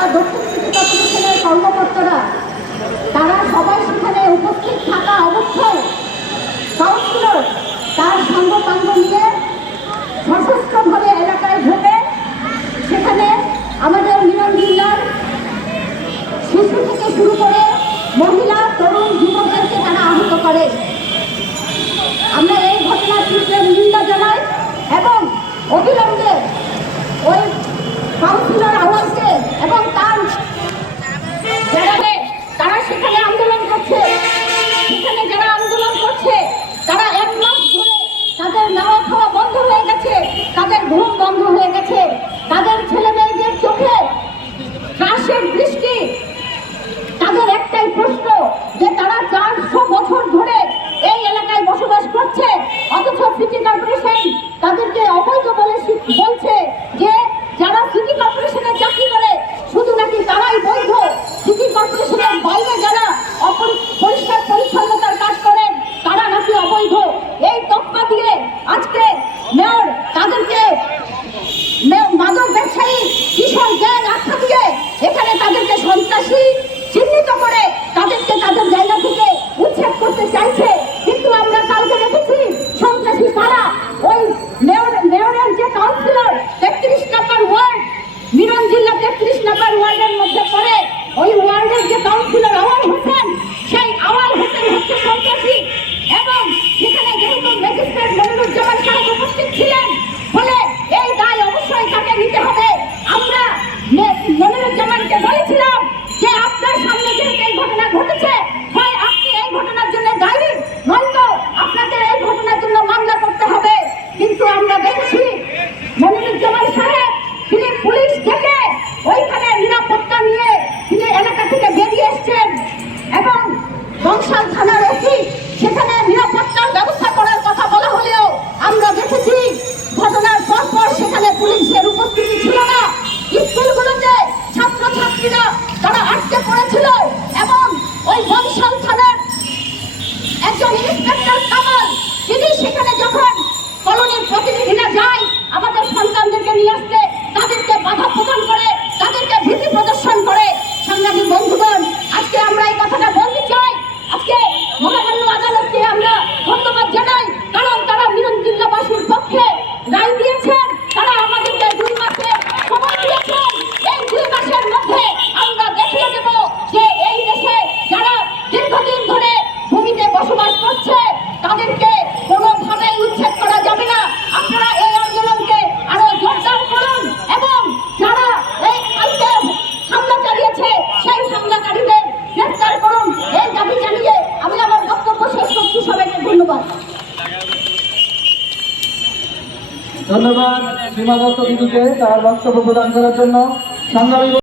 আর দক্ষিণ সিটি কর্পোরেশনের কর্মকর্তারা তারা সবাই সেখানে উপস্থিত থাকা অবস্থায় কাউন্সিলর তার সঙ্গ পাঙ্গ নিয়ে সশস্ত্রভাবে এলাকায় ঢোকে। সেখানে আমাদের মিলন জেলার শিশু থেকে শুরু করে মহিলা, তরুণ, যুবকদেরকে তারা আহত করে। আমরা এই ঘটনার তীব্র নিন্দা জানাই এবং অবিলম্বে বাইরে যারা পরিষ্কার পরিচ্ছন্নতার কাজ করেন, তারা নাকি অবৈধ। এই তকমা দিয়ে আজকে মেয়র তাদেরকে মাদক ব্যবসায়ী কিশোর জ্ঞান আখ্যা দিয়ে এখানে তাদেরকে সন্ত্রাসী ধন্যবাদ সীমাবদ্ধ বিধিকে তার বক্তব্য প্রদান করার জন্য। সাংবাদিক